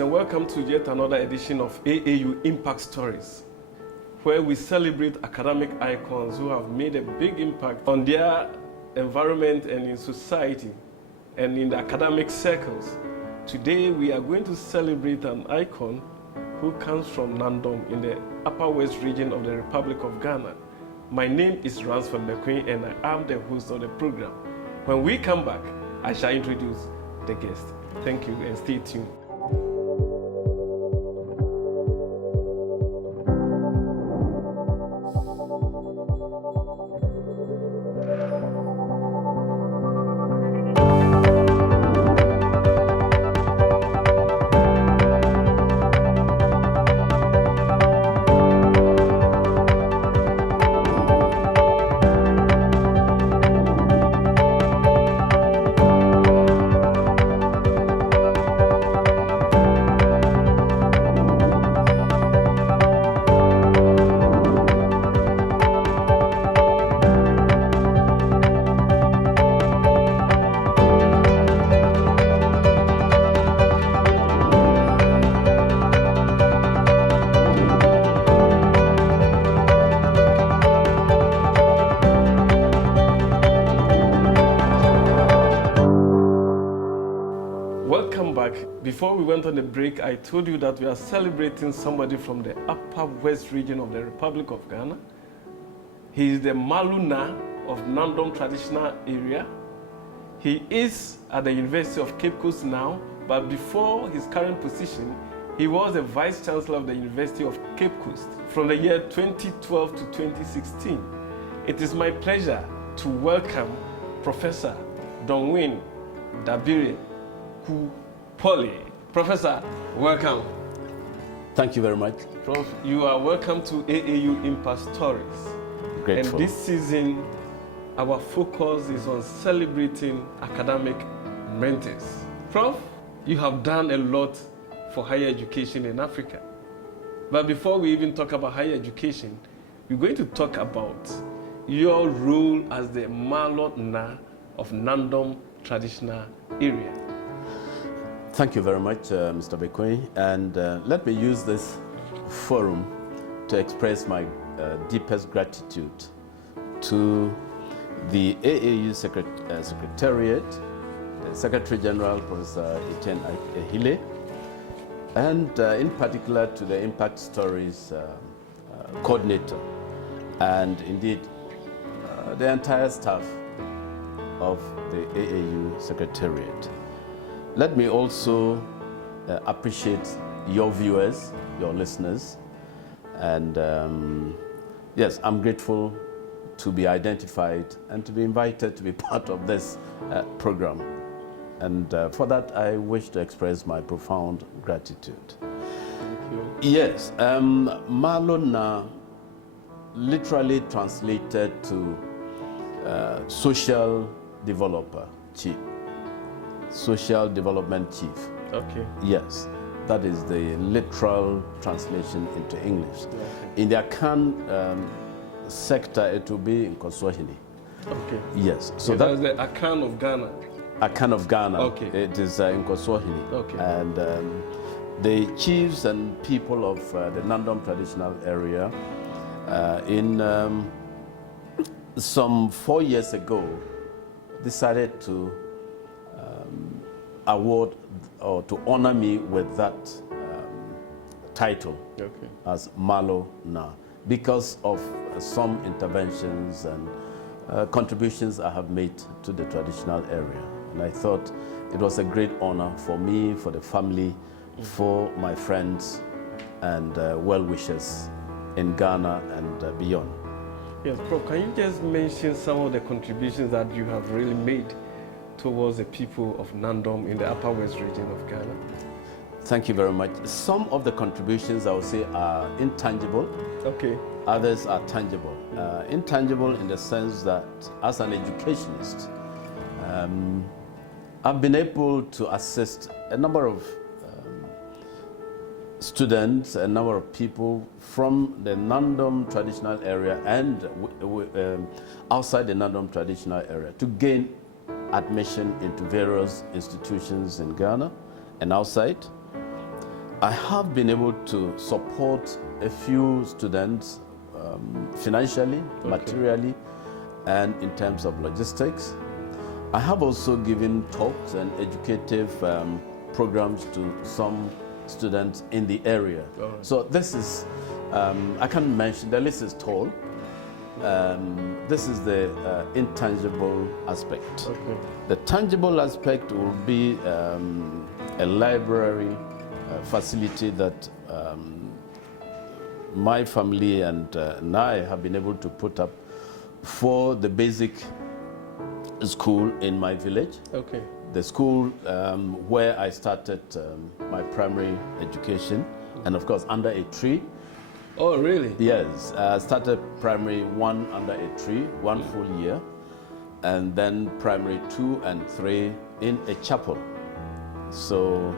viewers, and welcome to yet another edition of AAU Impact Stories, where we celebrate academic icons who have made a big impact on their environment and in society and in the academic circles. Today we are going to celebrate an icon who comes from Nandom in the Upper West region of the Republic of Ghana. My name is Ransford Bekoe and I am the host of the program. When we come back, I shall introduce the guest. Thank you and stay tuned. Before we went on the break, I told you that we are celebrating somebody from the Upper West region of the Republic of Ghana. He is the Maluna of Nandom traditional area. He is at the University of Cape Coast now, but before his current position, he was the Vice Chancellor of the University of Cape Coast from the year 2012 to 2016. It is my pleasure to welcome Professor Domwini Dabire Kuupole. Professor, welcome. Thank you very much. Prof, you are welcome to AAU Impact Stories. Grateful. And this season, our focus is on celebrating academic mentors. Prof, you have done a lot for higher education in Africa. But before we even talk about higher education, we're going to talk about your role as the Malona of Nandom traditional area. Thank you very much, Mr. Bekoe, and let me use this forum to express my deepest gratitude to the AAU Secretariat, the Secretary General, Professor Etienne Ehile, and in particular to the Impact Stories coordinator, and indeed the entire staff of the AAU Secretariat. Let me also appreciate your viewers, your listeners, and yes, I'm grateful to be identified and to be invited to be part of this program. And for that, I wish to express my profound gratitude. Thank you. Yes, Malona literally translated to social developer, chief. Social Development Chief. Okay. Yes, that is the literal translation into English. Okay. In the Akan sector, it will be in Koswahili. Okay. Yes. So that's the Akan of Ghana. Akan of Ghana. Okay. It is in Koswahili. Okay. And the chiefs and people of the Nandom traditional area in some 4 years ago decided to award or to honor me with that title as Malo Na, because of some interventions and contributions I have made to the traditional area. And I thought it was a great honor for me, for the family, for my friends and well-wishers in Ghana and beyond. Yes, Prof, can you just mention some of the contributions that you have really made towards the people of Nandom in the Upper West region of Ghana? Thank you very much. Some of the contributions I would say are intangible. Okay. Others are tangible. Intangible in the sense that as an educationist, I've been able to assist a number of students, a number of people from the Nandom traditional area and outside the Nandom traditional area to gain admission into various institutions in Ghana and outside. I have been able to support a few students financially, materially, and in terms of logistics. I have also given talks and educative programs to some students in the area. Right. So this is, I can mention, the list is tall. This is the intangible aspect. Okay. The tangible aspect will be a library facility that my family and I have been able to put up for the basic school in my village. Okay. The school where I started my primary education, and of course under a tree. Oh, really? Yes, I started primary 1 under a tree, 1 full year, and then primary 2 and 3 in a chapel. So,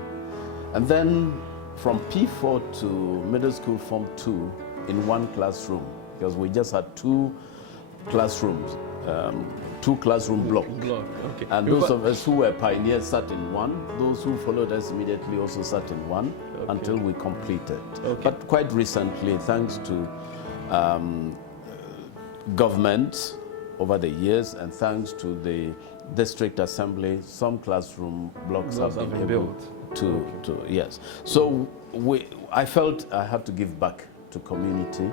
and then from P4 to middle school Form 2 in 1 classroom, because we just had 2 classrooms, 2 classroom blocks. Okay. And those of us who were pioneers sat in 1. Those who followed us immediately also sat in 1 until we completed. Okay. But quite recently, thanks to government over the years and thanks to the district assembly, some classroom blocks have been able built. to yes. So I felt I had to give back to community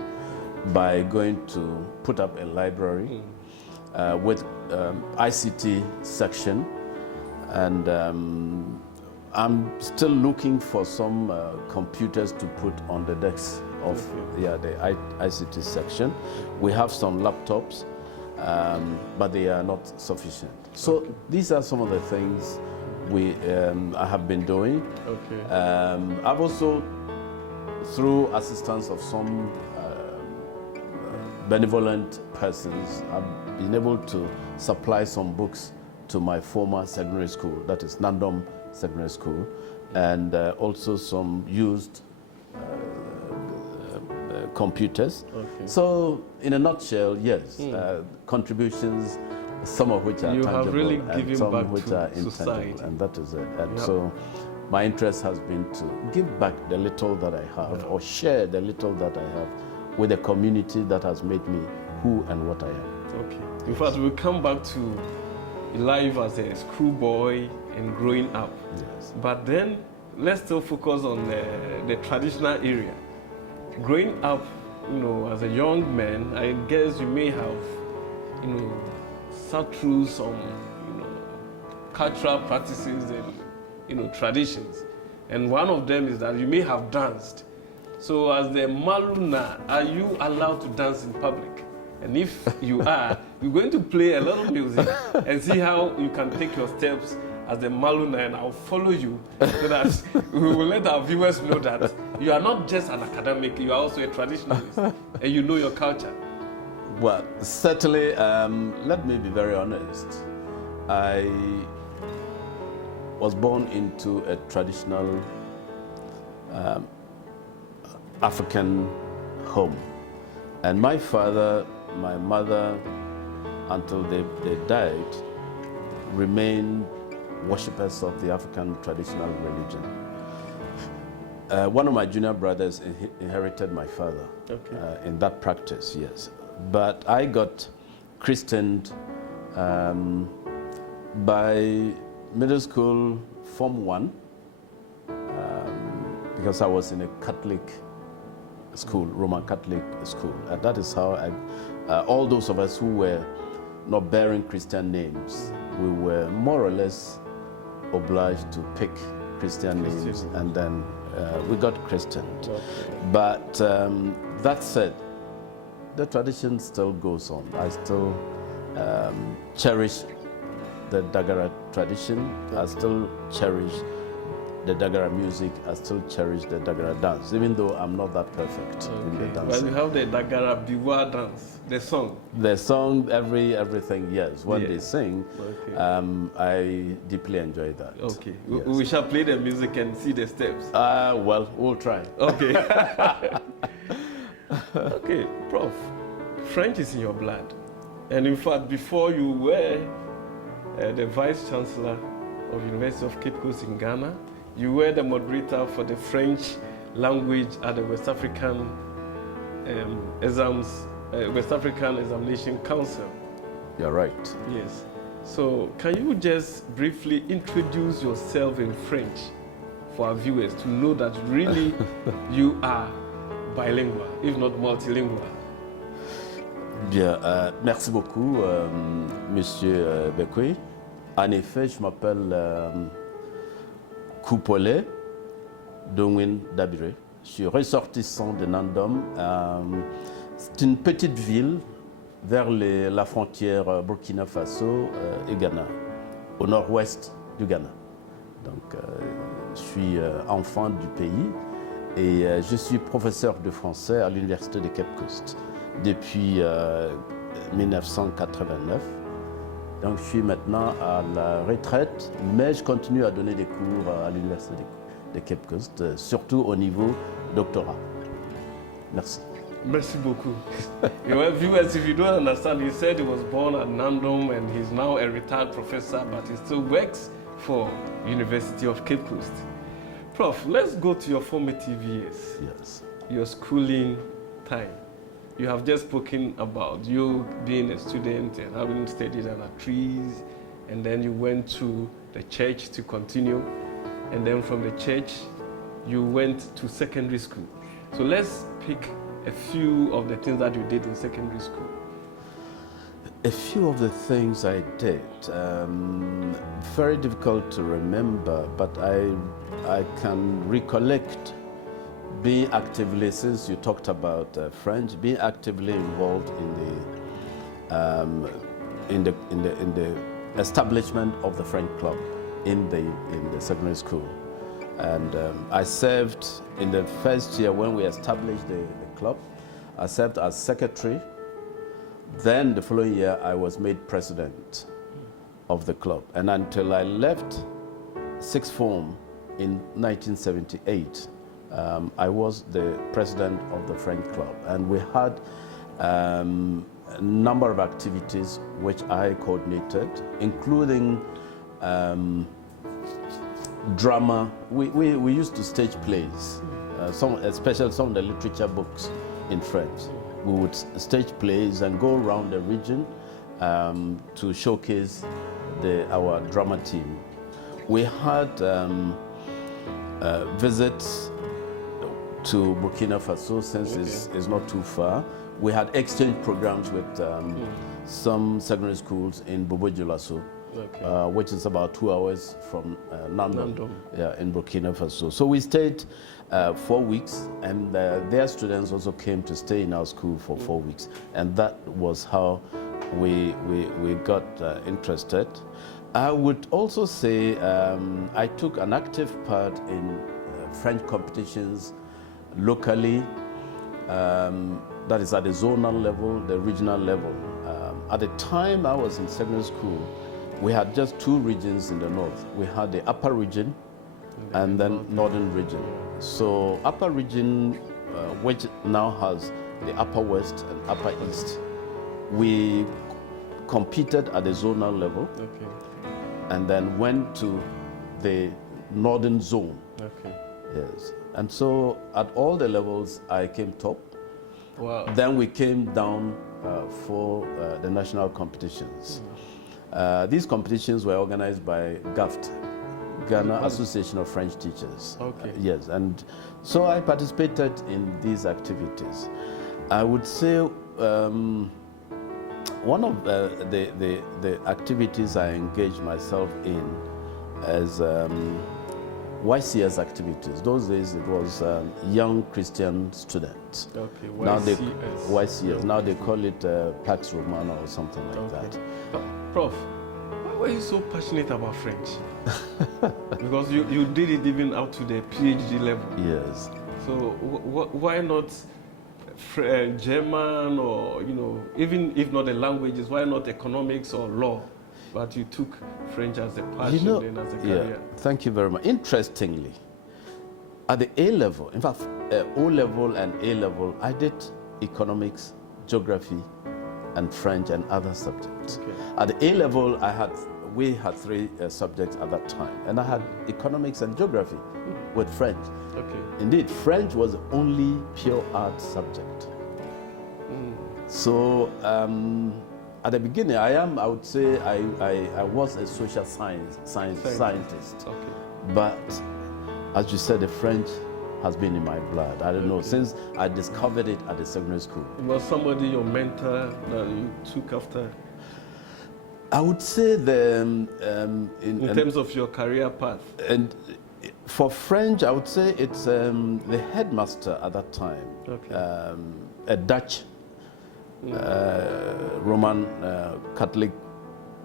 by going to put up a library with ICT section, and I'm still looking for some computers to put on the desks of the ICT section. We have some laptops, but they are not sufficient. So these are some of the things I have been doing. Okay. I've also, through assistance of some benevolent persons, I've been able to supply some books to my former secondary school, that is Nandom Secondary School, and also some used computers. Okay. So, in a nutshell, yes, contributions, some of which are you tangible have really and given some back which to are intangible, society. and that is it. And so, my interest has been to give back the little that I have, or share the little that I have with the community that has made me who and what I am. Okay. In fact, we'll come back to life as a schoolboy and growing up. Yes. But then, let's still focus on the traditional area. Growing up, as a young man, I guess you may have, sat through some, cultural practices and, traditions. And one of them is that you may have danced. So as the Maluna, are you allowed to dance in public? And if you are, we're going to play a lot of music and see how you can take your steps as the Maluna, and I'll follow you so that we will let our viewers know that you are not just an academic, you are also a traditionalist and you know your culture. Well, certainly, let me be very honest. I was born into a traditional African home. And my father, my mother, until they died, remained worshippers of the African traditional religion. One of my junior brothers inherited my father in that practice, yes. But I got christened by middle school Form 1 because I was in a Catholic school, Roman Catholic school. And that is how all those of us who were not bearing Christian names, we were more or less obliged to pick Christian names, and then we got christened. Okay. But that said, the tradition still goes on. I still cherish the Dagara tradition. I still cherish the Dagara music. I still cherish the Dagara dance, even though I'm not that perfect in the dance. Well, you have the Dagara Biwa dance, the song. The song, everything, yes. When they sing, I deeply enjoy that. Okay, yes. We shall play the music and see the steps. Well, we'll try. Okay. Okay, Prof, French is in your blood. And in fact, before you were the Vice Chancellor of University of Cape Coast in Ghana, You were the moderator for the French language at the West African West African Examination Council. You're right. Yes. So can you just briefly introduce yourself in French for our viewers to know that really you are bilingual, if not multilingual? Bien, merci beaucoup, Monsieur Bekoe. En effet, je m'appelle Kuupole, Domwini Dabire. Je suis ressortissant de Nandom. C'est une petite ville vers la frontière Burkina Faso et Ghana, au nord-ouest du Ghana. Donc, je suis enfant du pays et je suis professeur de français à l'université de Cape Coast depuis 1989. Donc, je suis maintenant à la retraite, mais je continue à donner des cours à l'université de Cape Coast, surtout au niveau doctorat. Merci. Merci beaucoup. Well, viewers, if you don't understand, he said he was born at Nandom and he's now a retired professor, but he still works for University of Cape Coast. Prof, let's go to your formative years. Yes. Your schooling time. You have just spoken about you being a student and having studied under trees, and then you went to the church to continue, and then from the church, you went to secondary school. So let's pick a few of the things that you did in secondary school. A few of the things I did, very difficult to remember, but I can recollect being actively, since you talked about French, being actively involved in the establishment of the French club in the secondary school. And I served in the first year when we established the club. I served as secretary. Then the following year, I was made president of the club. And until I left sixth form in 1978, I was the president of the French club. And we had a number of activities which I coordinated, including drama. We used to stage plays, especially some of the literature books in French. We would stage plays and go around the region to showcase our drama team. We had visits to Burkina Faso, since it's not too far. We had exchange programs with some secondary schools in Bobo-Dioulasso, which is about 2 hours from Nandom, in Burkina Faso. So we stayed 4 weeks, and their students also came to stay in our school for 4 weeks. And that was how we got interested. I would also say I took an active part in French competitions locally, that is at the zonal level, the regional level. At the time I was in secondary school, we had just 2 regions in the north. We had the upper region and then northern region. So upper region, which now has the upper west and upper east, we competed at the zonal level, and then went to the northern zone. Yes. And so at all the levels, I came top. Wow. Then we came down for the national competitions. These competitions were organized by GAFT, Ghana Association of French Teachers. Yes, and so I participated in these activities. I would say one of the activities I engaged myself in as YCS activities. Those days it was Young Christian Students. YCS. Now YCS. Now they call it Pax Romana or something like that. Prof, why were you so passionate about French? Because you did it even up to the PhD level. Yes. So why not German, or even if not the languages, why not economics or law? But you took French as a passion and as a career. Thank you very much. Interestingly, at the A level, in fact, O level and A level, I did economics, geography, and French and other subjects. At the A level, I had we had three subjects at that time, and I had economics and geography with French. Okay. Indeed, French was the only pure art subject. So at the beginning, I would say I was a social scientist. Okay. But as you said, the French has been in my blood. I don't know, since I discovered it at the secondary school. Was somebody your mentor that you took after? I would say in terms of your career path. And for French, I would say it's the headmaster at that time, Okay. a Dutch Roman Catholic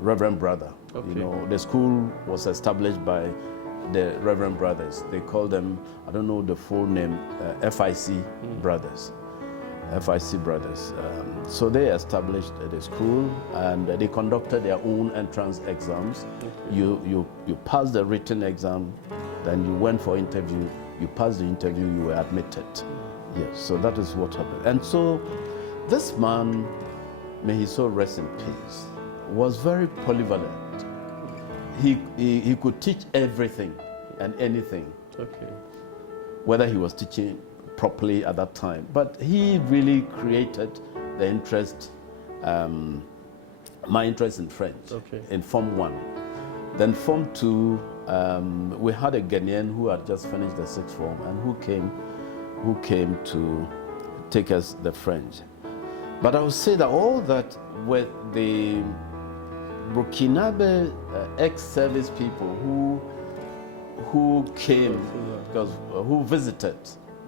Reverend brother. Okay. You know, the school was established by the Reverend brothers. They called them, I don't know the full name, FIC brothers. FIC brothers. So they established the school, and they conducted their own entrance exams. Okay. You passed the written exam, then you went for interview. You passed the interview, you were admitted. Yes, so that is what happened. And so this man, may his soul rest in peace, was very polyvalent. He could teach everything and anything. Okay. Whether he was teaching properly at that time, but he really created the interest, my interest in French. Okay. In Form 1. Then Form 2, we had a Ghanaian who had just finished the sixth form and who came to take us the French. But I would say that all that with the Burkinabe ex-service people who came, because who visited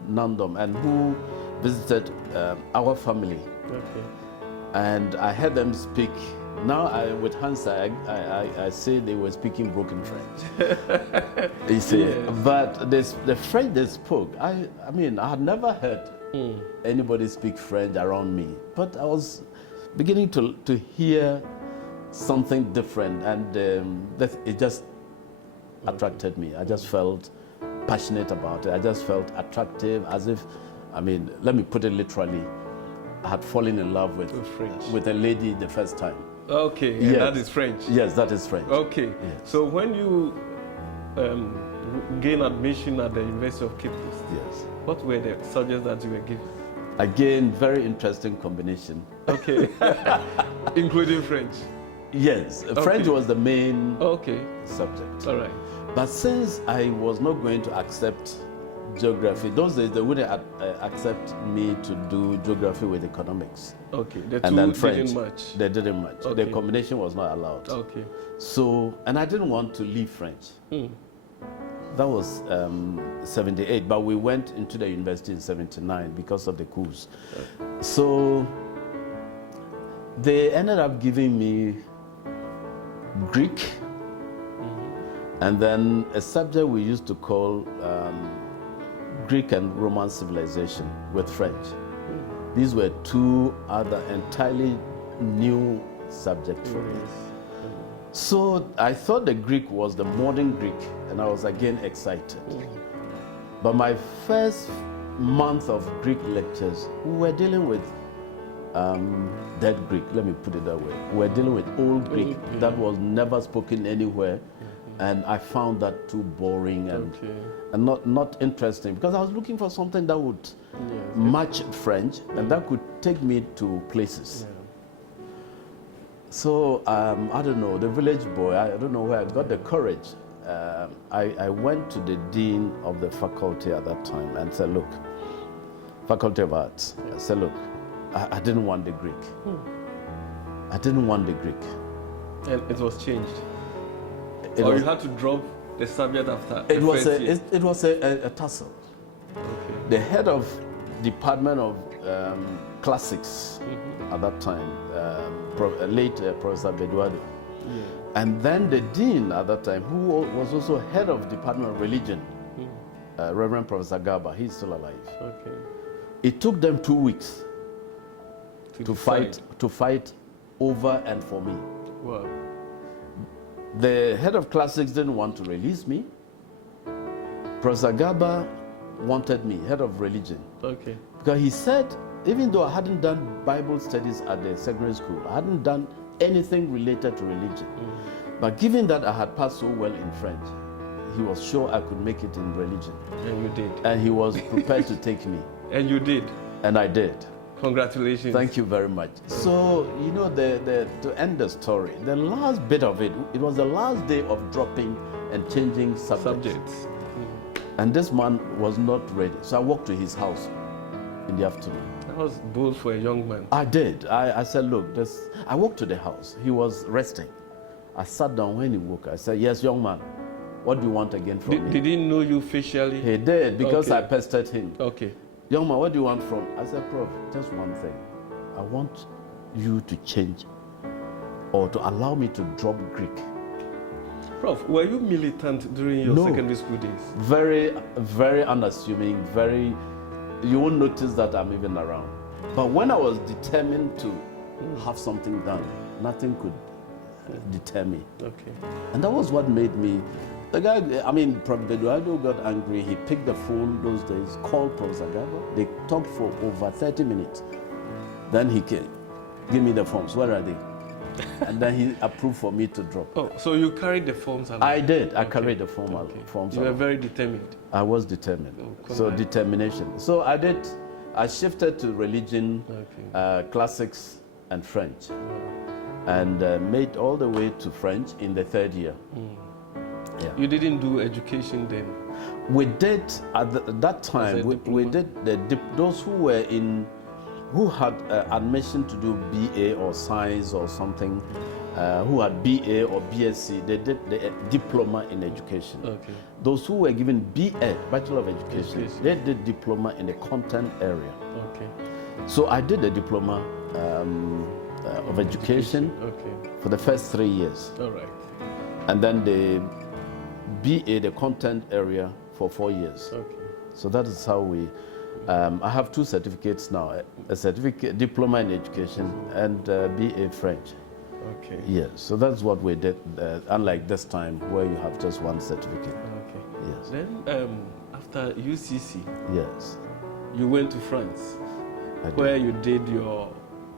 Nandom and who visited our family. Okay. And I heard them speak. Now, with Hansa, I say they were speaking broken French. You see, Yes. but the French they spoke, I mean, I had never heard anybody speak French around me. But I was beginning to hear something different, and it just attracted me. I just felt passionate about it. I just felt attractive, as if, I mean, let me put it literally, I had fallen in love with a lady the first time. Okay, and yes. that is French. Yes, that is French. Okay, yes. So when you gained admission at the University of Cape Coast, yes, what were the subjects that you were given? Again, very interesting combination. Okay, including French. Yes, okay. French was the main subject. All right. But since I was not going to accept geography, those days they wouldn't accept me to do geography with economics. Okay, the two and then French, didn't match. They didn't match. Okay. The combination was not allowed. Okay. So, and I didn't want to leave French. That was 78, but we went into the university in 79 because of the coups. Okay. So they ended up giving me Greek, and then a subject we used to call Greek and Roman civilization with French. These were two other entirely new subjects for me. So I thought the Greek was the modern Greek, and I was again excited. But my first month of Greek lectures, we were dealing with dead Greek, let me put it that way. We were dealing with old Greek that was never spoken anywhere, and I found that too boring and not interesting, because I was looking for something that would match French and that could take me to places. So, I don't know, the village boy, I don't know where I got the courage. I went to the dean of the faculty at that time and said, look, Faculty of Arts, I said, look, I didn't want the Greek. I didn't want the Greek. And it was changed? Or you had to drop the subject after it was a tussle. Okay. The head of Department of Classics at that time, late Professor Beduado, and then the dean at that time, who was also head of Department of Religion, Reverend Professor Gaba, he's still alive. Okay. It took them 2 weeks to fight over and for me. Wow. The head of classics didn't want to release me. Professor Gaba wanted me, head of religion. Okay. Because he said, even though I hadn't done Bible studies at the secondary school, I hadn't done anything related to religion, But given that I had passed so well in French, he was sure I could make it in religion. And you did. And he was prepared to take me. And you did. And I did. Congratulations. Thank you very much. So, you know, to end the story, the last bit of it was the last day of dropping and changing subjects. And this man was not ready. So I walked to his house in the afternoon. That was bold for a young man. I did. I said, look, I walked to the house. He was resting. I sat down. When he woke, I said, yes, young man, what do you want again from me? Did he know you facially? He did, because okay. I pestered him. Okay. Young man, what do you want from? I said, Prof, just one thing. I want you to change or to allow me to drop Greek. Prof, were you militant during your secondary school days? Very, very unassuming, you won't notice that I'm even around. But when I was determined to have something done, nothing could deter me. Okay. And that was what made me. The guy, Prof. Beduado got angry. He picked the phone those days, called Prof. Zagaba. They talked for over 30 minutes. Then he came, give me the forms. Where are they? And then he approved for me to drop. Oh, so you carried the forms along? I did. I carried the forms You were very determined. I was determined. So determination. So I shifted to religion, classics, and French. And made all the way to French in the third year. Yeah. You didn't do education then? We did at that time. We did those who had admission to do BA or science or something, who had BA or BSc. They did the diploma in education. Okay. Those who were given BA, Bachelor of Education, they did diploma in the content area. Okay. So I did a diploma of education for the first 3 years. All right. And then the BA, the content area, for 4 years. Okay. So that is how we. I have 2 certificates now: a certificate, diploma in education, and BA French. Okay. Yes. So that's what we did. Unlike this time, where you have just 1 certificate. Okay. Yes. Then after UCC. Yes. You went to France, where you did your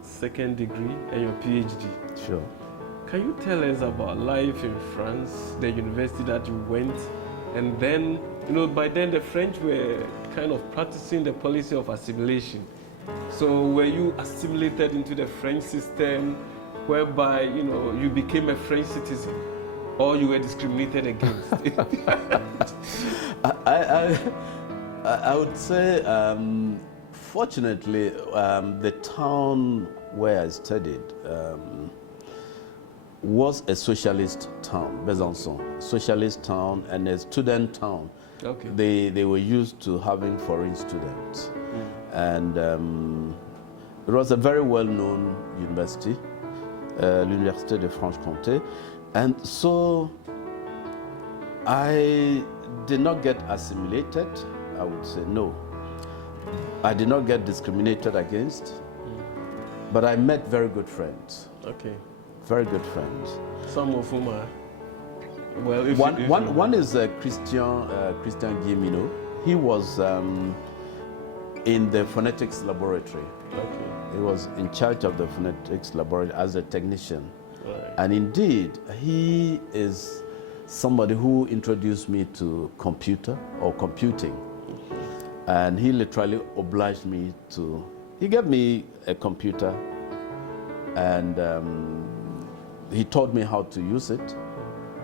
second degree and your PhD. Sure. Can you tell us about life in France, the university that you went, and then, by then the French were kind of practicing the policy of assimilation. So were you assimilated into the French system, whereby, you became a French citizen, or you were discriminated against? I would say, fortunately, the town where I studied was a socialist town, Besançon, socialist town and a student town. Okay. They were used to having foreign students. And it was a very well-known university, l'Université de Franche-Comté. And so I did not get assimilated, I would say no. I did not get discriminated against, but I met very good friends. Okay. Very good friends. Some of whom are, well, one is Christian Guillemino. He was in the phonetics laboratory. Okay. He was in charge of the phonetics laboratory as a technician. Right. And indeed, he is somebody who introduced me to computer or computing. And he literally obliged me to, he gave me a computer and he taught me how to use it.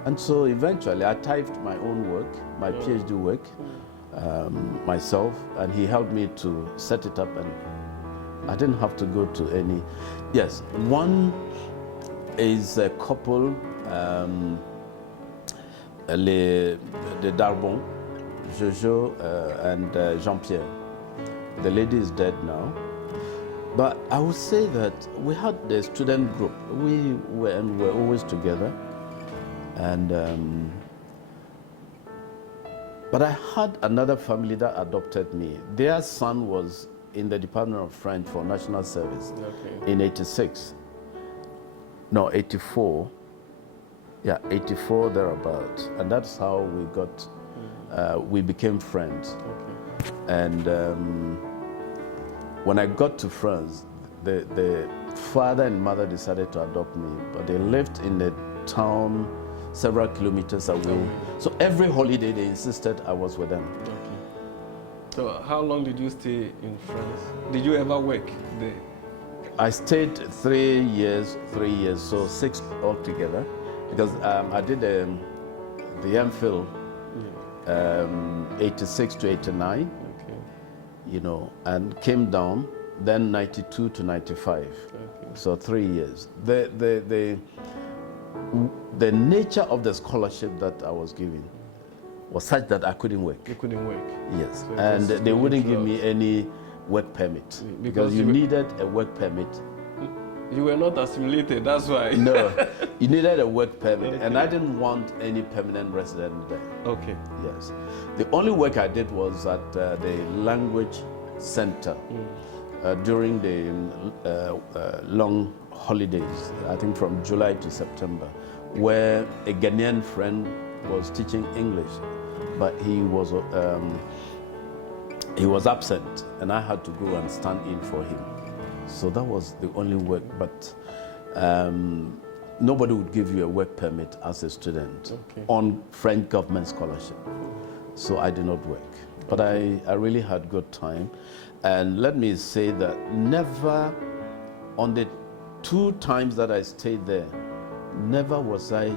And so eventually I typed my own work, my PhD work, myself, and he helped me to set it up, and I didn't have to go to any. Yes, one is a couple, the Darbon, Jojo and Jean-Pierre. The lady is dead now. But I would say that we had the student group. We were always together. And but I had another family that adopted me. Their son was in the Department of French for National Service in 86. No, 84. Yeah, 84 thereabouts. And that's how we got, we became friends. Okay. And when I got to France, the father and mother decided to adopt me, but they lived in a town several kilometers away. So every holiday they insisted I was with them. Okay. So how long did you stay in France? Did you ever work there? I stayed 3 years, so 6 altogether, because I did the MPhil, 86 to 89, you know, and came down, then 92 to 95, so 3 years. The nature of the scholarship that I was given was such that I couldn't work. You couldn't work? Yes, so and they wouldn't give me any work permit because you needed a work permit. You were not assimilated, that's why. No, you needed a work permit, and I didn't want any permanent resident there. Okay. Yes. The only work I did was at the language center during the long holidays, I think from July to September, where a Ghanaian friend was teaching English, but he was absent, and I had to go and stand in for him. So that was the only work, but nobody would give you a work permit as a student on French government scholarship. So I did not work, but I really had good time. And let me say that never, on the 2 times that I stayed there, never was I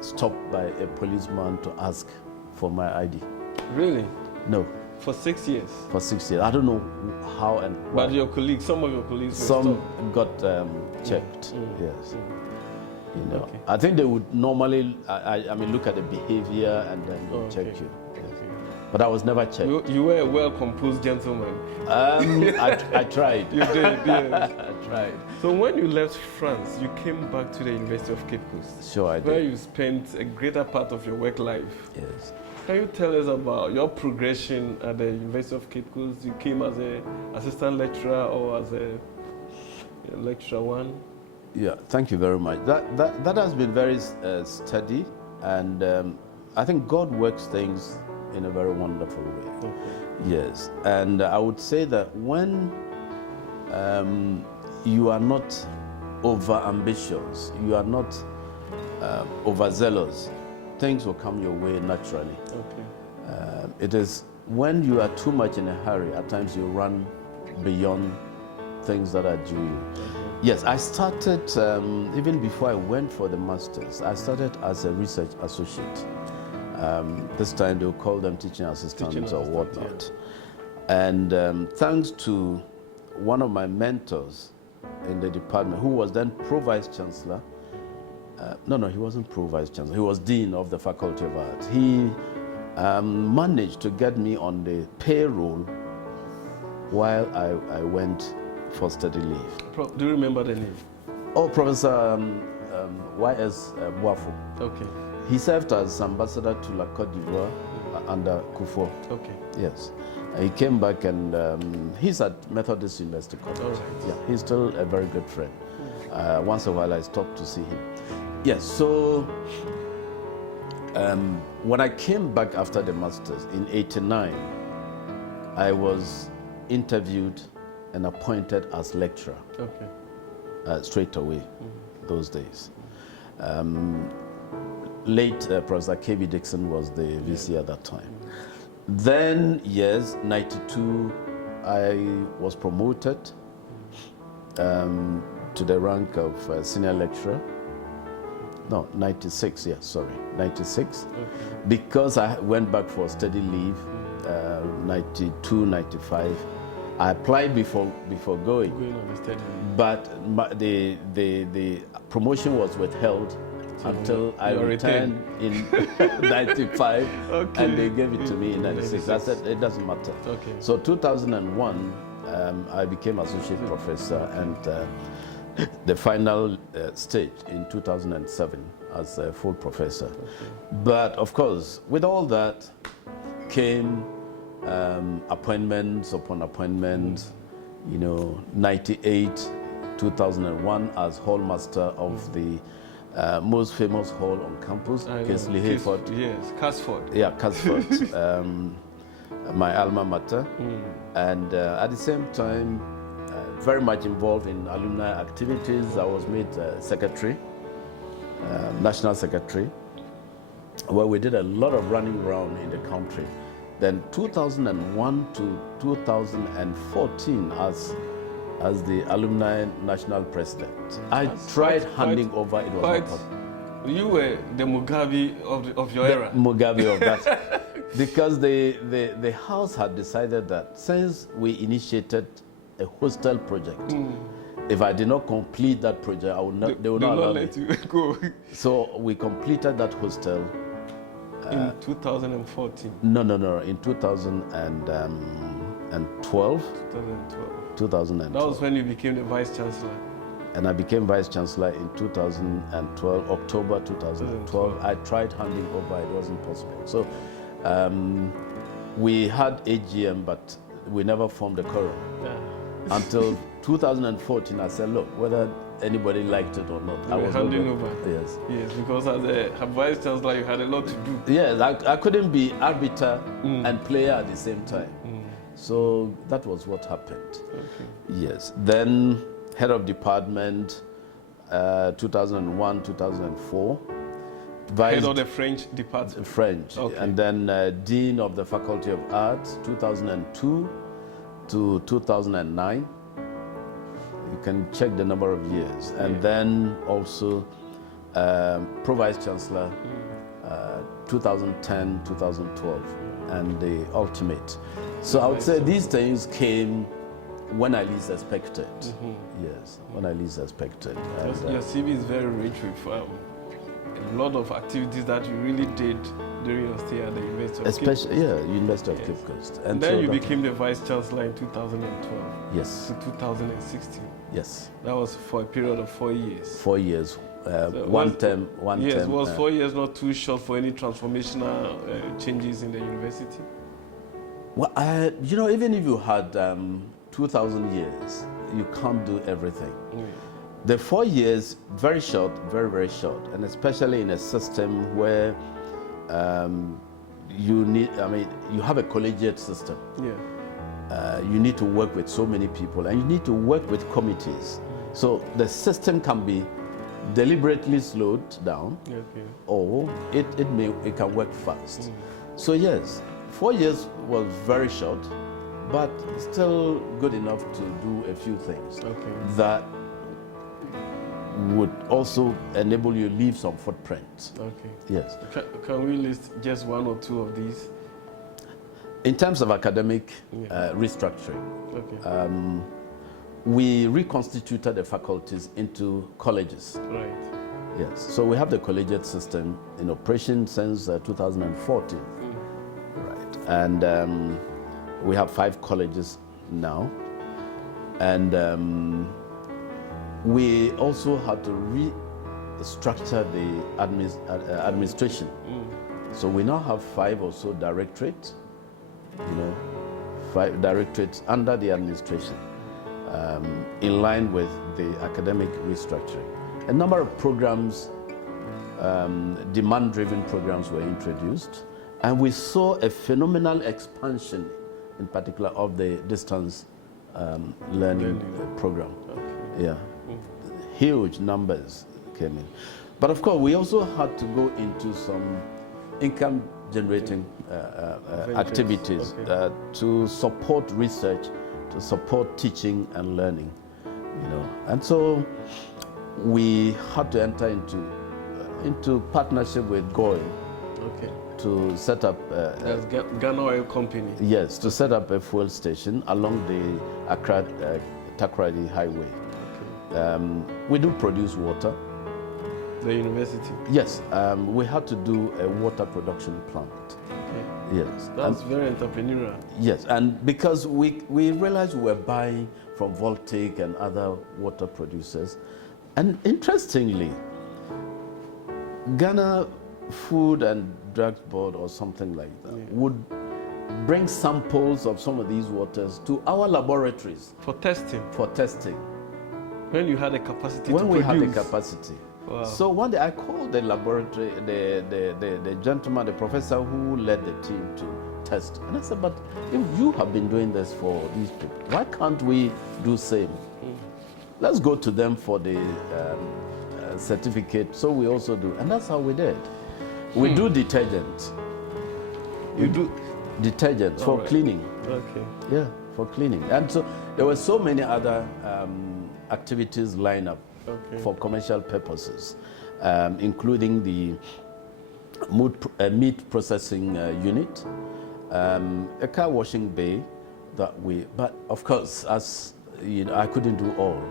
stopped by a policeman to ask for my ID. Really? No. For 6 years? For 6 years. I don't know how and why. But your colleagues, some of your colleagues some got checked, yes. You know, I think they would normally, I mean, look at the behavior and then check you. Yes. But I was never checked. You were a well-composed gentleman. I tried. You did, yes. I tried. So when you left France, you came back to the University of Cape Coast. Sure, I did. Where you spent a greater part of your work life. Yes. Can you tell us about your progression at the University of Cape Coast? You came as an assistant lecturer or as a lecturer 1? Yeah, thank you very much. That has been very steady, and I think God works things in a very wonderful way. Okay. Yes, and I would say that when you are not over-ambitious, you are not overzealous, things will come your way naturally. Okay. It is when you are too much in a hurry, at times you run beyond things that are due you. Yes, I started, even before I went for the master's, I started as a research associate. This time they'll call them teaching assistants or whatnot. Yeah. And thanks to one of my mentors in the department, who was then Pro-Vice Chancellor, no, he wasn't Pro-Vice Chancellor, he was Dean of the Faculty of Arts. He managed to get me on the payroll while I went for study leave. Do you remember the name? Oh, Professor Y.S. Boafo. Okay. He served as ambassador to La Côte d'Ivoire under Kuupole. Okay. Yes. He came back and he's at Methodist University College. All right. Yeah, he's still a very good friend. Once in a while I stop to see him. Yes, so when I came back after the Masters in '89, I was interviewed and appointed as lecturer. Okay. Straight away, those days. Late Professor K.B. Dixon was the VC at that time. Then, yes, '92, I was promoted to the rank of senior lecturer. No, 96, yeah, sorry, 96. Okay. Because I went back for study leave, 92, 95. I applied before going on the study leave. But the promotion was withheld until I returned in 95, okay. And they gave it to me in 96. I said, it doesn't matter. Okay. So 2001, I became associate professor, and the final stage in 2007 as a full professor. Okay. But of course, with all that came appointments upon appointments. You know, 98, 2001 as hallmaster of the most famous hall on campus, Kingsley Hayford. Yes, Casford. Yeah, Casford, my alma mater. And at the same time, very much involved in alumni activities. I was made secretary, national secretary, Well, we did a lot of running around in the country. Then 2001 to 2014 as the alumni national president. I tried handing over, it was not possible. You were the Mugabe of your era. Mugabe of that. Because the House had decided that since we initiated a hostel project, if I did not complete that project, they would not allow let you go. So we completed that hostel. In 2014? No, in 2012. 2012. That was when you became the Vice Chancellor. And I became Vice Chancellor in 2012, October 2012. I tried handing over, it wasn't possible. So we had AGM, but we never formed a quorum. Yeah. Until 2014, I said, look, whether anybody liked it or not, I was handing over. Yes. Yes, because as a Vice Chancellor, you had a lot to do. Yes, I couldn't be arbiter and player at the same time. So that was what happened. Okay. Yes. Then head of department, 2001, 2004. Head of the French department. French. Okay. And then Dean of the Faculty of Arts, 2002 to 2009. You can check the number of years. And then also Pro Vice Chancellor, 2010, 2012, and the ultimate. So I would say these things came when I least expected. Yes, when I least expected. Your CV is very rich with a lot of activities that you really did during your stay at the University of Cape Coast. University of Cape Coast. And then you became the Vice Chancellor in 2012. Yes. To 2016. Yes. That was for a period of 4 years. 4 years. One term. Yes, was 4 years not too short for any transformational changes in the university? Well, even if you had 2,000 years, you can't do everything. The 4 years, very short, very, very short, and especially in a system where you have a collegiate system. Yeah. You need to work with so many people, and you need to work with committees. So the system can be deliberately slowed down, or it can work fast. So yes, 4 years was very short, but still good enough to do a few things that would also enable you to leave some footprints. Okay. Yes. Can we list just one or two of these? In terms of academic restructuring, we reconstituted the faculties into colleges. Right. Yes. So we have the collegiate system in operation since 2014. Right. And we have 5 colleges now. And we also had to restructure the administration. So we now have 5 or so directorates, 5 directorates under the administration, in line with the academic restructuring. A number of programs, demand-driven programs were introduced, and we saw a phenomenal expansion, in particular, of the distance learning program. Yeah. Huge numbers came in. But of course, we also had to go into some income-generating activities to support research, to support teaching and learning, And so we had to enter into partnership with GOI to set up Ghana Oil Company. Yes, to set up a fuel station along the Accra-Takoradi Highway. We do produce water. The university? Yes, we had to do a water production plant. Yes. That's very entrepreneurial. Yes, and because we realized we were buying from Voltaic and other water producers. And interestingly, Ghana Food and Drugs Board or something like that would bring samples of some of these waters to our laboratories. For testing? For testing. When you had the capacity to produce? When we had the capacity. Wow. So one day I called the laboratory, the gentleman, the professor who led the team to test. And I said, but if you have been doing this for these people, why can't we do same? Let's go to them for the certificate. So we also do. And that's how we did. We do detergent. You do? Detergent for cleaning. Okay. Yeah, for cleaning. And so there were so many other activities lined up for commercial purposes, including the meat processing unit, a car washing bay but of course, as you know, I couldn't do all.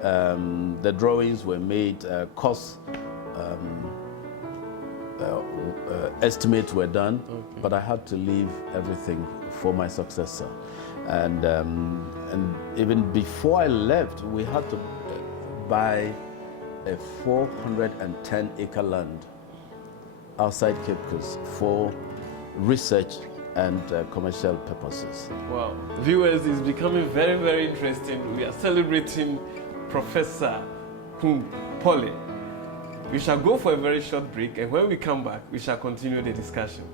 The drawings were made, cost estimates were done, but I had to leave everything for my successor. And even before I left, we had to buy a 410-acre land outside Cape Coast for research and commercial purposes. Wow. Viewers, it's becoming very, very interesting. We are celebrating Professor Kuupole. We shall go for a very short break, and when we come back, we shall continue the discussion.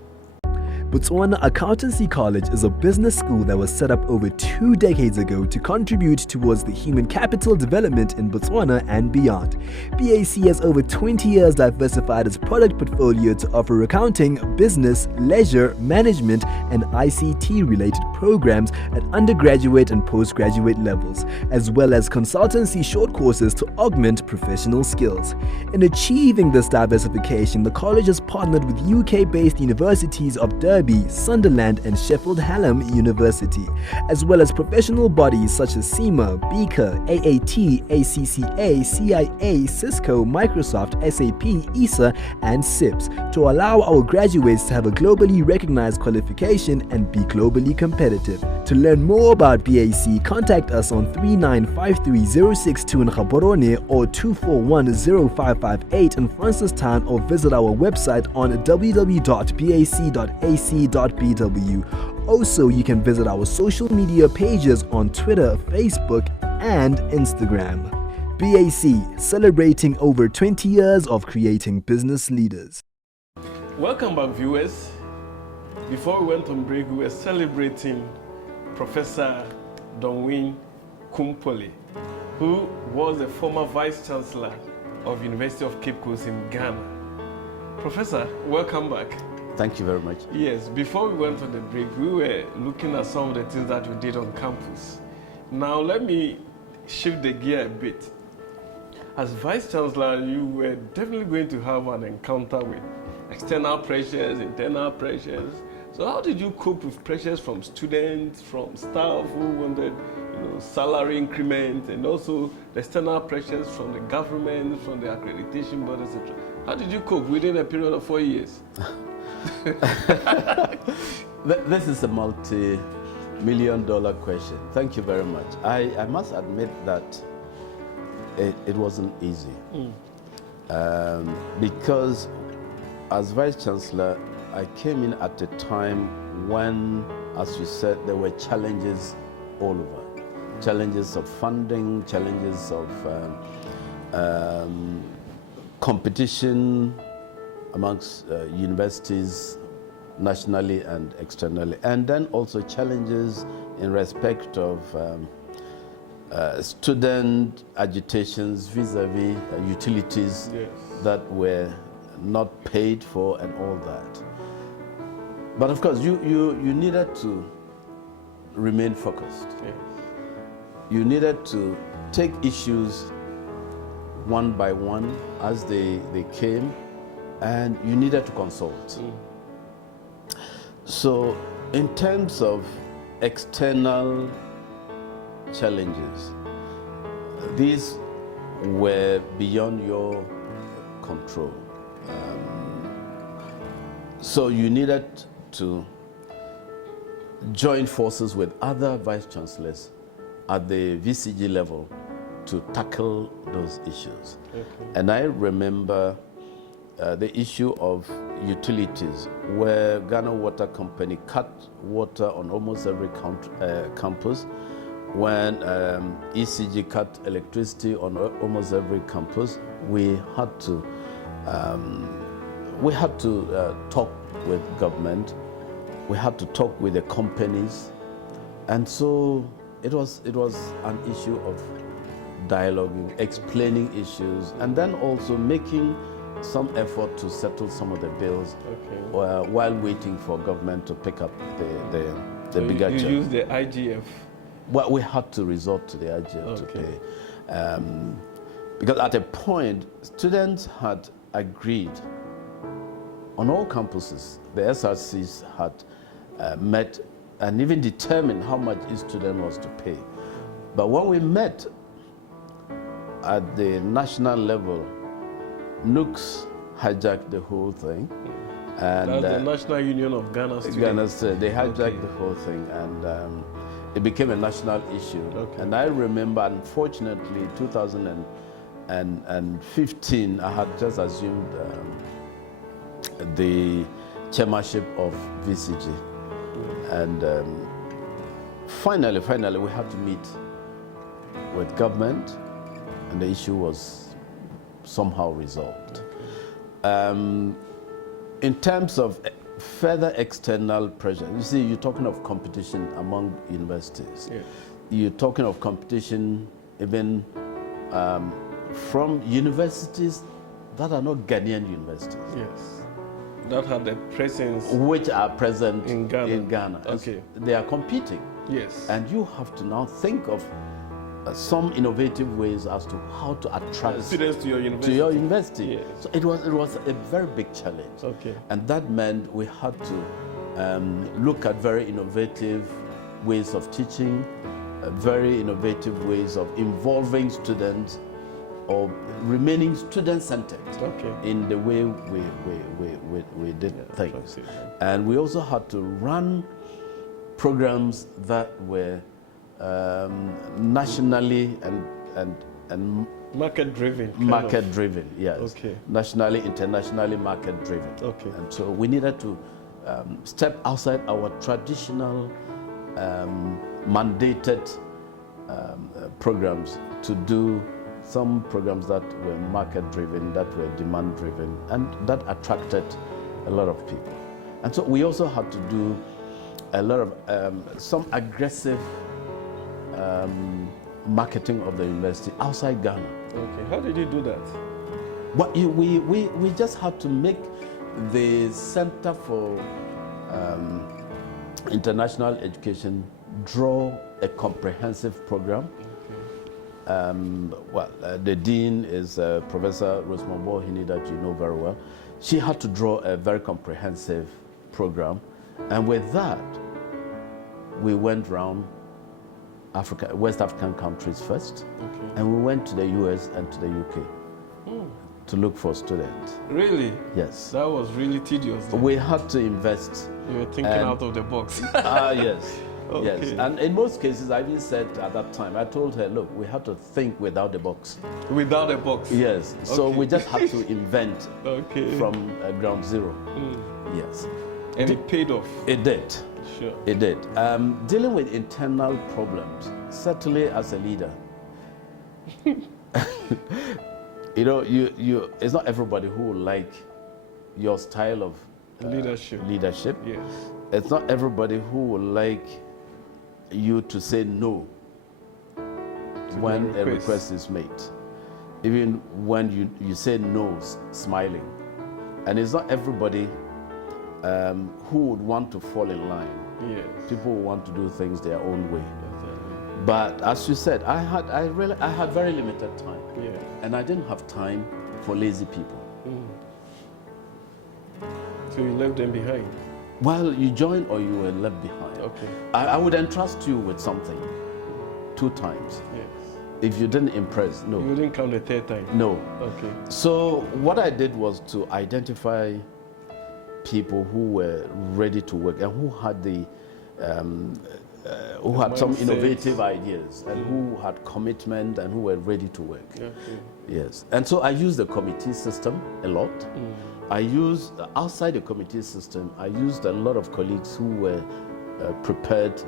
Botswana Accountancy College is a business school that was set up over 2 decades ago to contribute towards the human capital development in Botswana and beyond. BAC has over 20 years diversified its product portfolio to offer accounting, business, leisure, management, and ICT-related programs at undergraduate and postgraduate levels, as well as consultancy short courses to augment professional skills. In achieving this diversification, the college has partnered with UK-based universities of Derby, Sunderland, and Sheffield Hallam University, as well as professional bodies such as SEMA, Beaker, AAT, ACCA, CIA, Cisco, Microsoft, SAP, ESA, and SIPS to allow our graduates to have a globally recognized qualification and be globally competitive. To learn more about BAC, contact us on 3953-062 in Gaborone or 241-0558 in Francistown, or visit our website on www.bac.ac.bw. Also, you can visit our social media pages on Twitter, Facebook, and Instagram. BAC, celebrating over 20 years of creating business leaders. Welcome back, viewers. Before we went on break, we were celebrating Professor Domwini Kuupole, who was the former Vice Chancellor of University of Cape Coast in Ghana. Professor, welcome back. Thank you very much. Yes, before we went on the break, we were looking at some of the things that you did on campus. Now let me shift the gear a bit. As Vice Chancellor, you were definitely going to have an encounter with external pressures, internal pressures. So how did you cope with pressures from students, from staff who wanted, salary increment, and also the external pressures from the government, from the accreditation board, etc.? How did you cope within a period of 4 years? This is a multi-million-dollar question. Thank you very much. I must admit that it wasn't easy. Because as Vice Chancellor, I came in at a time when, as you said, there were challenges all over. Challenges of funding, challenges of competition amongst universities nationally and externally, and then also challenges in respect of student agitations vis-a-vis utilities that were not paid for and all that. But of course, you needed to remain focused. You needed to take issues one by one as they came, and you needed to consult. So in terms of external challenges, these were beyond your control. So you needed to join forces with other vice chancellors at the VCG level to tackle those issues. And I remember the issue of utilities, where Ghana Water Company cut water on almost every campus, when ECG cut electricity on almost every campus. We had to talk with government. We had to talk with the companies, and so it was an issue of dialoguing, explaining issues, and then also making some effort to settle some of the bills while waiting for government to pick up the bigger check. You use the IGF? Well, we had to resort to the IGF to pay. Because at a point, students had agreed on all campuses, the SRCs had met and even determined how much each student was to pay. But when we met at the national level, NUCS hijacked the whole thing. And that's the National Union of Ghana Students. They hijacked the whole thing, and it became a national issue. And I remember, unfortunately, 2015, I had just assumed the chairmanship of VCG. And finally, we had to meet with government, and the issue was somehow resolved. In terms of further external pressure, you see, you're talking of competition among universities. Yes. You're talking of competition even from universities that are not Ghanaian universities. Yes. That had a presence. Which are present in Ghana. Okay. They are competing. Yes. And you have to now think of some innovative ways as to how to attract students to your university. Yes. So it was a very big challenge. Okay. And that meant we had to look at very innovative ways of teaching, very innovative ways of involving students, or remaining student-centered in the way we did things. And we also had to run programs that were nationally and market-driven. Market-driven, yes. Okay. Nationally, internationally market-driven. Okay. And so we needed to step outside our traditional mandated programs to do some programs that were market-driven, that were demand-driven, and that attracted a lot of people. And so we also had to do a lot of some aggressive marketing of the university outside Ghana. Okay, how did you do that? But we just had to make the Center for International Education draw a comprehensive program. The dean is Professor Rosemont Bohini, that you know very well. She had to draw a very comprehensive program, and with that, we went around West African countries first, and we went to the US and to the UK to look for students. Really? Yes. That was really tedious. Then. We had to invest. You were thinking out of the box. Yes. Okay. Yes, and in most cases, I even said at that time, I told her, look, we have to think without the box. Without a box? Yes, so we just had to invent from ground zero. Yes. And it paid off? It did. Sure. It did. Dealing with internal problems, certainly as a leader, it's not everybody who will like your style of leadership. Yes. It's not everybody who will like you to say no when a request is made, even when you say no smiling. And it's not everybody who would want to fall in line. Yes. People want to do things their own way. But as you said, I had very limited time. Yeah. And I didn't have time for lazy people. So you left them behind? Well, you joined or you were left behind. Okay. I would entrust you with something 2 times. Yes. If you didn't impress, no. You didn't come the 3rd time? No. Okay. So what I did was to identify people who were ready to work and who had who had some innovative ideas and who had commitment and who were ready to work. Okay. Yes. And so I used the committee system a lot. I used, outside the committee system, I used a lot of colleagues who were prepared,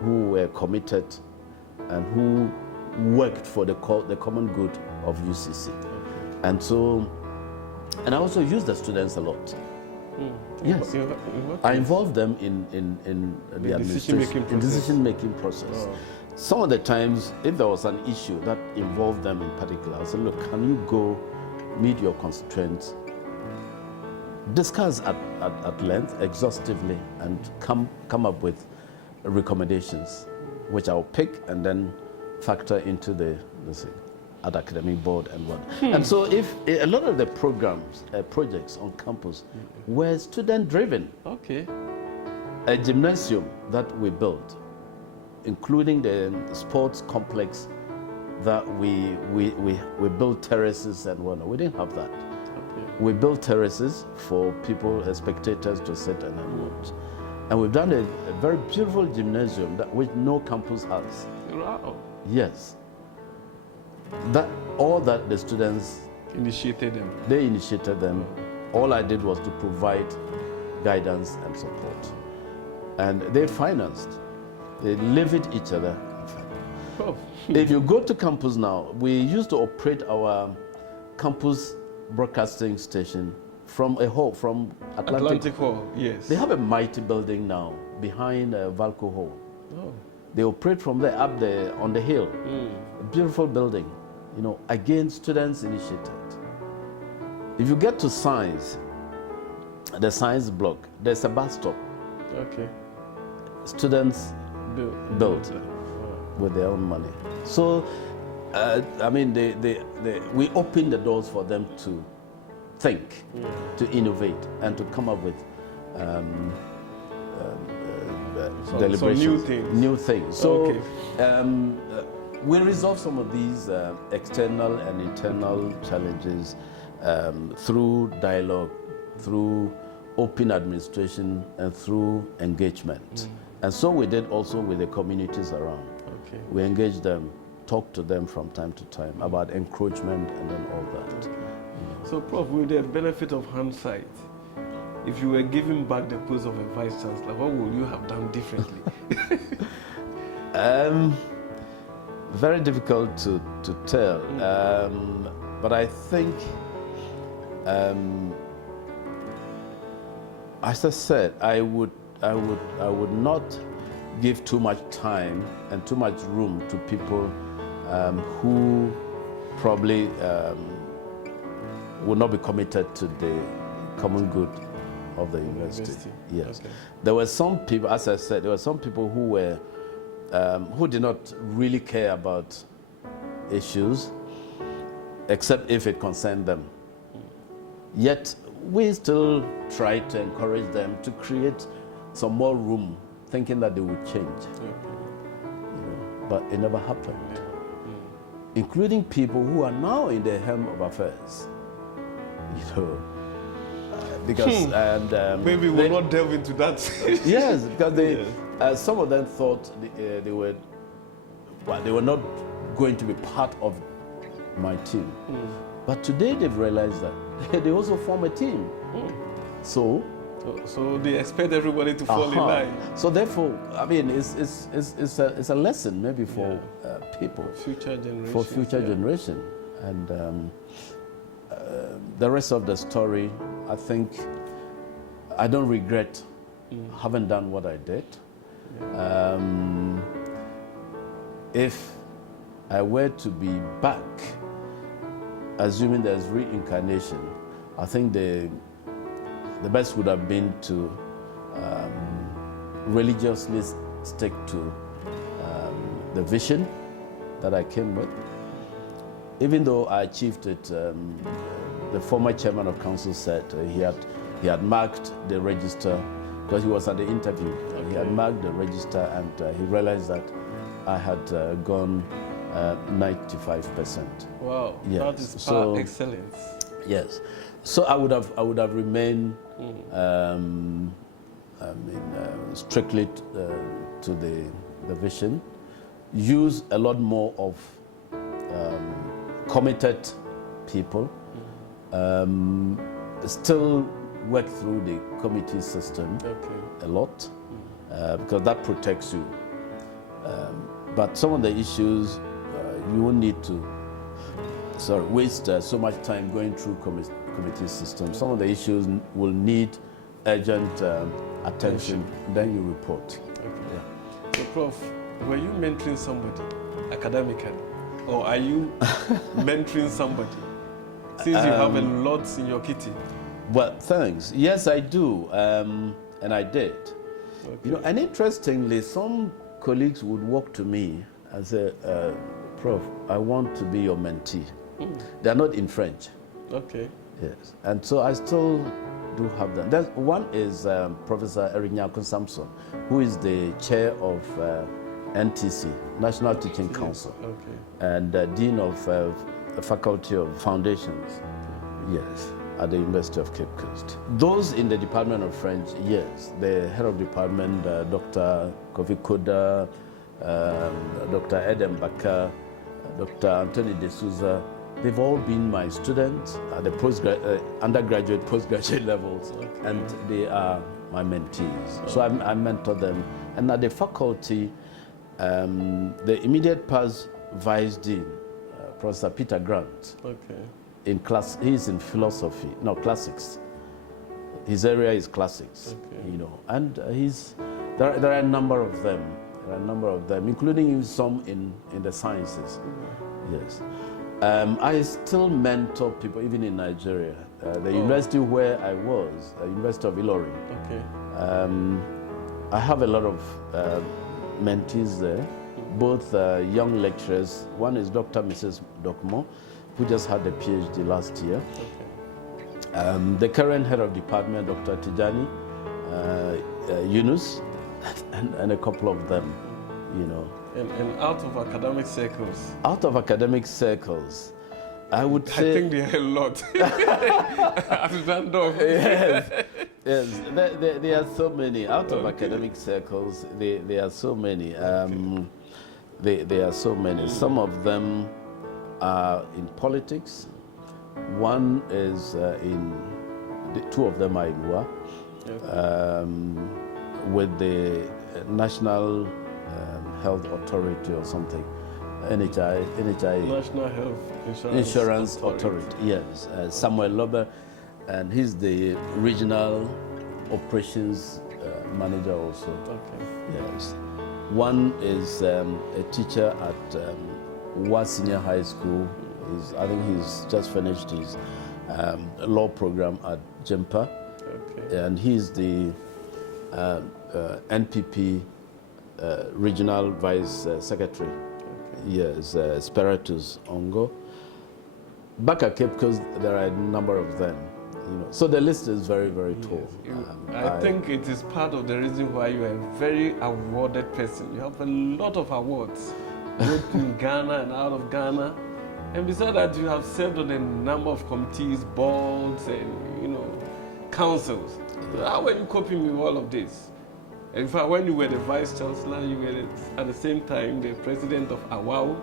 who were committed, and who worked for the common good of UCC. And so, and I also used the students a lot. Yes, I involved them in the decision-making process. Oh. Some of the times, if there was an issue that involved them in particular, I said, look, can you go meet your constituents discuss at length, exhaustively, and come up with recommendations, which I'll pick and then factor into the at academic board and what. And so if a lot of the programs, projects on campus were student driven. Okay. A gymnasium that we built, including the sports complex that we built terraces and whatnot. We didn't have that. Okay. We built terraces for people, spectators to sit and watch. And we've done a very beautiful gymnasium that which no campus has. Wow. Yes. All that the students Initiated them. They initiated them. All I did was to provide guidance and support. And they financed. They live with each other. Prof. If you go to campus now, we used to operate our campus broadcasting station from a hall, from Atlantic Hall, yes. They have a mighty building now behind Valco Hall. Oh. They operate from there up there on the hill. A beautiful building. You know, again, students initiated. If you get to science, the science block, there's a bus stop. Okay. Students built with their own money. So, I mean, we open the doors for them to think, to innovate, and to come up with deliberations, new things. So, we resolve some of these external and internal challenges through dialogue, through open administration, and through engagement. And so we did also with the communities around. Okay. We engaged them, talked to them from time to time about encroachment and then all that. Okay. So, Prof, with the benefit of hindsight, if you were given back the post of a Vice Chancellor, what would you have done differently? Very difficult to tell, but I think, as I said, I would not give too much time and too much room to people who probably would not be committed to the common good of the university. Yes, okay. There were some people, as I said, there were some people who were who did not really care about issues, except if it concerned them. Yet we still try to encourage them to create some more room, thinking that they would change. You know, but it never happened. Including people who are now in the helm of affairs. You know, because maybe we'll not delve into that. Yes, because they. Some of them thought they were not going to be part of my team. But today they've realized that they also form a team. So they expect everybody to fall in line. So therefore, I mean, it's a lesson maybe for people. Future generation. For future generation. And the rest of the story, I think, I don't regret having done what I did. If I were to be back, assuming there's reincarnation, I think the best would have been to religiously stick to the vision that I came with. Even though I achieved it, the former chairman of council said he had marked the register because he was at the interview. He had marked the register and he realized that I had gone 95%. Wow, yes. That is par excellence. Yes, so I would have remained strictly to the vision. Use a lot more of committed people. Still work through the committee system a lot because that protects you. But some of the issues you won't need to waste so much time going through committee system. Some of the issues will need urgent attention. Then you report. So, Prof, were you mentoring somebody academically, or are you mentoring somebody? Since you have a lot in your kitty. Well, thanks. Yes, I do, and I did. Okay. You know, and interestingly, some colleagues would walk to me and say, Prof, I want to be your mentee. They're not in French. Okay. Yes, and so I still do have that. One is Professor Erinyako Samson, who is the chair of NTC, National Teaching Council, and Dean of the Faculty of Foundations, yes, at the University of Cape Coast. Those in the Department of French, yes, the head of department, Dr. Kofi Koda, Dr. Edem Baka, Dr. Anthony De Souza, they've all been my students at the undergraduate, postgraduate levels, and they are my mentees. So I mentor them. And at the faculty, the immediate past vice dean, Professor Peter Grant, in class, he's in philosophy, no, classics. His area is classics, you know, and there are a number of them. There are a number of them, including some in the sciences. Yes. I still mentor people, even in Nigeria. The university where I was, the University of Ilorin. I have a lot of mentees there, both young lecturers. One is Dr. Mrs. Dokmo, who just had a PhD last year. The current head of department, Dr. Tijani Yunus, and a couple of them, you know. And out of academic circles? Out of academic circles, I would say... I think there are a lot. Yes, there are so many. Out of academic circles, there are so many. There are so many. Some of them are in politics. One is two of them are in WA, with the National Health Authority or something, NHI National Health Insurance Authority. Yes, Samuel Lober, and he's the regional operations manager also. Yes. One is a teacher at WA Senior High School. I think he's just finished his law program at Jempa, and he's the NPP Regional Vice Secretary. Yes, Spiritus Ongo. Back at Cape Coast, there are a number of them. You know, so the list is very, very tall. I think it is part of the reason why you are a very awarded person. You have a lot of awards, both in Ghana and out of Ghana. And besides that, you have served on a number of committees, boards, and councils. So how were you coping with all of this? In fact, when you were the Vice Chancellor, you were at the same time the President of AAU,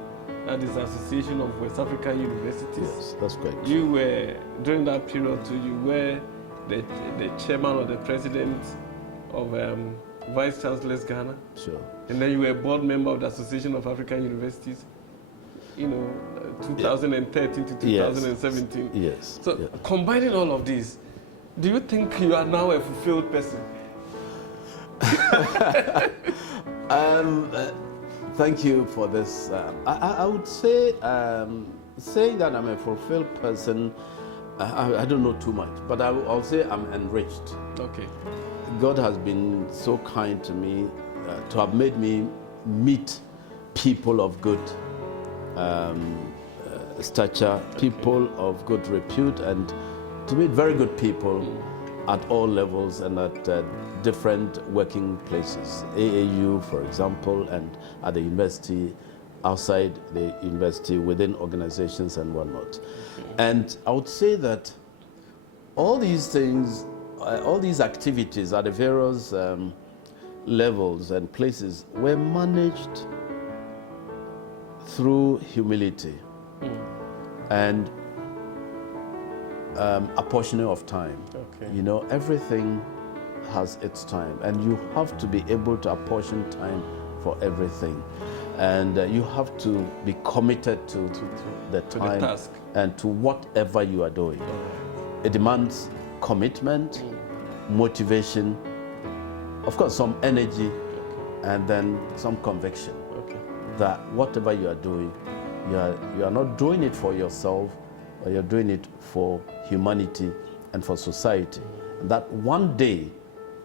that is the Association of West African Universities. Yes, that's correct. You were, during that period too, you were the Chairman or the President of Vice Chancellors Ghana. Sure. And then you were a board member of the Association of African Universities, 2013 to 2017. Yes. So combining all of this, do you think you are now a fulfilled person? Thank you for this. I would say, saying that I'm a fulfilled person, I don't know too much, but I'll say I'm enriched. Okay. God has been so kind to me to have made me meet people of good stature, people of good repute, and to meet very good people at all levels and at different working places. AAU, for example, and at the university, outside the university, within organizations and whatnot. And I would say that all these things, all these activities at the various levels and places were managed through humility and apportioning of time. You know, everything has its time, and you have to be able to apportion time for everything, and you have to be committed to the time, the task, and to whatever you are doing. It demands commitment, motivation, of course some energy, and then some conviction that whatever you are doing, you are not doing it for yourself, but you're doing it for humanity and for society. And that one day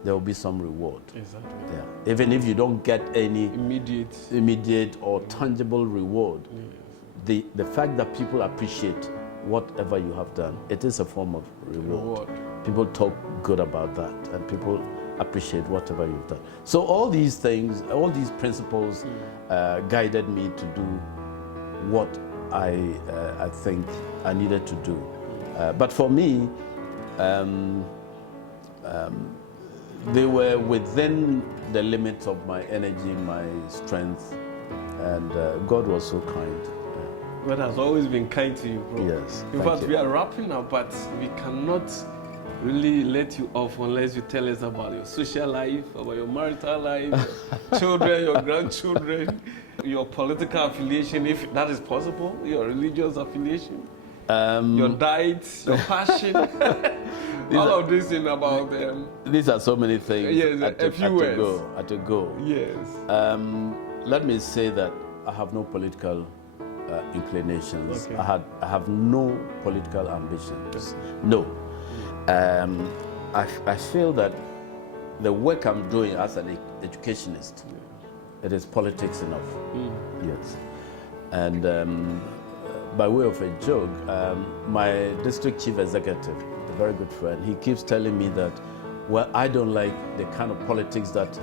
there will be some reward. Exactly. Yeah. Even if you don't get any immediate or tangible reward, the fact that people appreciate whatever you have done, it is a form of reward. People talk good about that, and people appreciate whatever you've done. So all these things, all these principles guided me to do what I think I needed to do. But for me, they were within the limits of my energy, my strength, and God was so kind. God has always been kind to you, bro. Yes. In fact, we are wrapping up, but we cannot really let you off unless you tell us about your social life, about your marital life, your children, your grandchildren, your political affiliation, if that is possible, your religious affiliation, your diet, your passion. All of this in about them. These are so many things. Yes, a few words. At a go. Yes. Let me say that I have no political inclinations. Okay. I have no political ambitions. No. I feel that the work I'm doing as an educationist, it is politics enough. Yes. And by way of a joke, my district chief executive, a very good friend, he keeps telling me that, well, I don't like the kind of politics that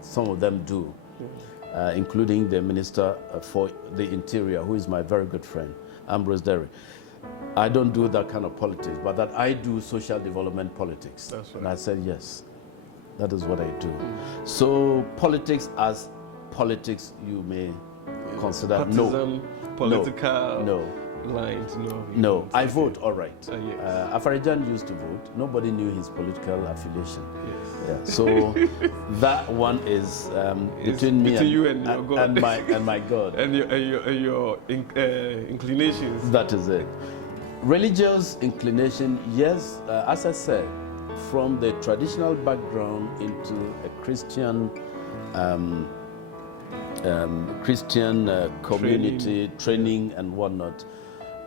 some of them do, including the Minister for the Interior, who is my very good friend, Ambrose Derry. I don't do that kind of politics, but that I do social development politics. That's right. And I said, yes, that is what I do. So politics as politics, you may consider Partisan, political no. lines, No, I vote, all right. Yes. Afarijan used to vote. Nobody knew his political affiliation. Yes. Yeah. So that one is between me and you and your God. and my God. And your inclinations. That is it. Religious inclination, yes, as I said, from the traditional background into a Christian community, training and whatnot.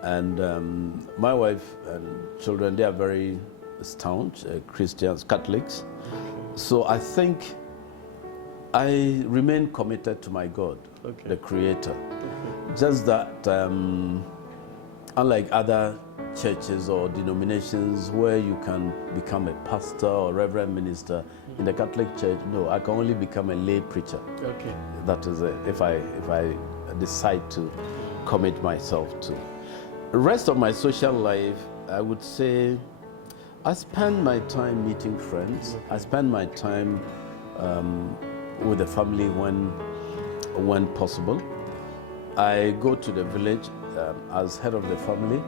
And my wife and children, they are very staunch Christians, Catholics. So I think I remain committed to my God, the Creator. Just that, unlike other churches or denominations where you can become a pastor or reverend minister, in the Catholic Church, no, I can only become a lay preacher. Okay. That is it, if I decide to commit myself to. The rest of my social life, I would say, I spend my time meeting friends. I spend my time with the family when possible. I go to the village as head of the family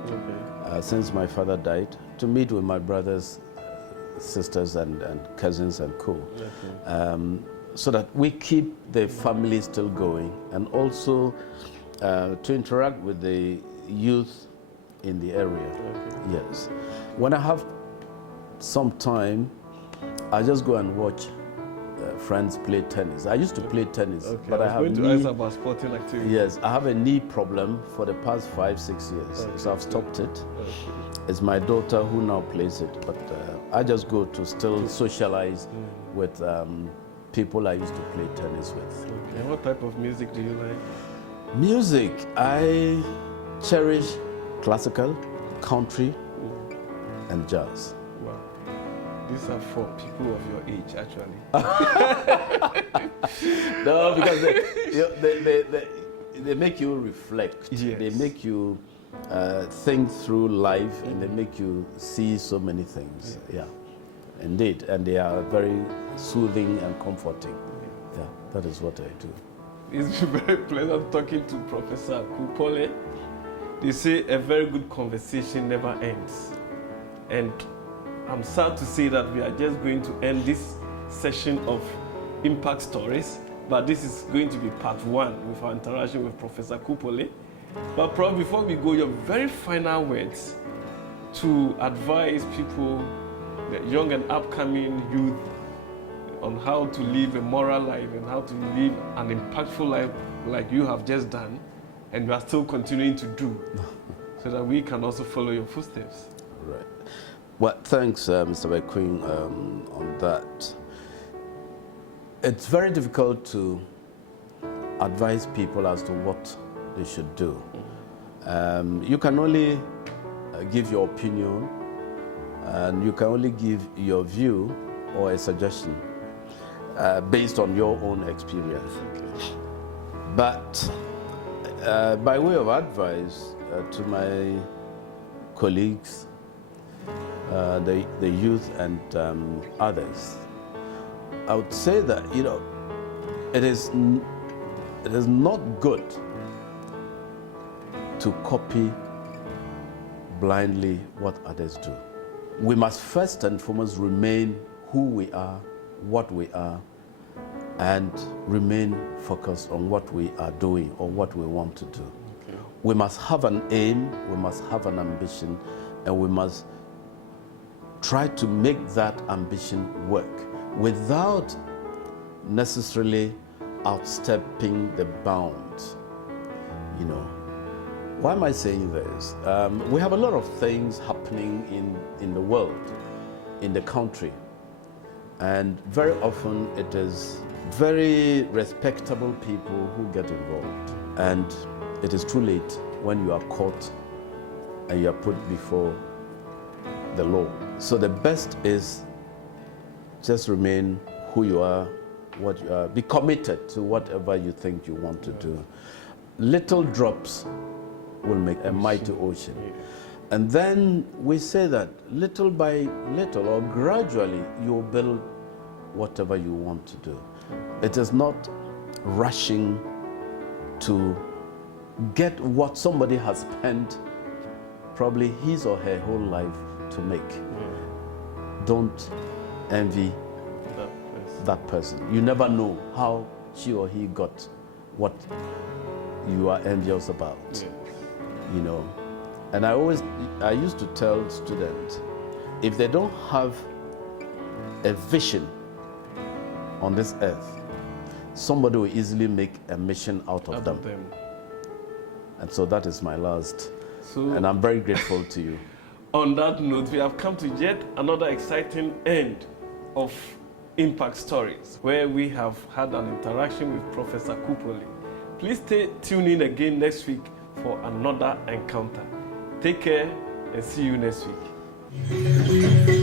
since my father died to meet with my brothers, sisters, and cousins and co. So that we keep the family still going, and also to interact with the youth in the area. Yes. When I have some time, I just go and watch friends play tennis. I used to play tennis, but I have going to ask about sporting activity. Yes, I have a knee problem for the past 5-6 years, so I've stopped it. It's my daughter who now plays it, but I just go to still socialize with people I used to play tennis with. And what type of music do you like? Music, I cherish classical, country, and jazz. Wow. These are for people of your age, actually. No, because they make you reflect. Yes. They make you think through life, and they make you see so many things. Yeah, indeed. And they are very soothing and comforting. Yeah, that is what I do. It's been very pleasant talking to Professor Kuupole. They say a very good conversation never ends. And I'm sad to say that we are just going to end this session of Impact Stories, but this is going to be part 1 with our interaction with Professor Kuupole. But Prof, before we go, your very final words to advise people, the young and upcoming youth, on how to live a moral life and how to live an impactful life like you have just done, and you are still continuing to do, so that we can also follow your footsteps. Right. Well, thanks, Mr. Bekoe, on that. It's very difficult to advise people as to what they should do. You can only give your opinion, and you can only give your view or a suggestion based on your own experience. Okay. But by way of advice to my colleagues, the youth and others, I would say that, you know, it is not good to copy blindly what others do. We must first and foremost remain who we are, what we are, and remain focused on what we are doing or what we want to do. Okay. We must have an aim, we must have an ambition, and we must try to make that ambition work without necessarily outstepping the bounds. You know, why am I saying this? We have a lot of things happening in the world, in the country, and very often it is very respectable people who get involved, and it is too late when you are caught and you are put before the law. So the best is just remain who you are, what you are. Be committed to whatever you think you want to do. Little drops will make a mighty ocean. And then we say that little by little or gradually you'll build whatever you want to do. It is not rushing to get what somebody has spent probably his or her whole life to make. Don't envy that person. You never know how she or he got what you are envious about. Yes. You know, and I used to tell students, if they don't have a vision on this earth, somebody will easily make a mission out of them. And so that is my last. And I'm very grateful to you. On that note, we have come to yet another exciting end of Impact Stories, where we have had an interaction with Professor Kuupole. Please stay tuned in again next week for another encounter. Take care and see you next week.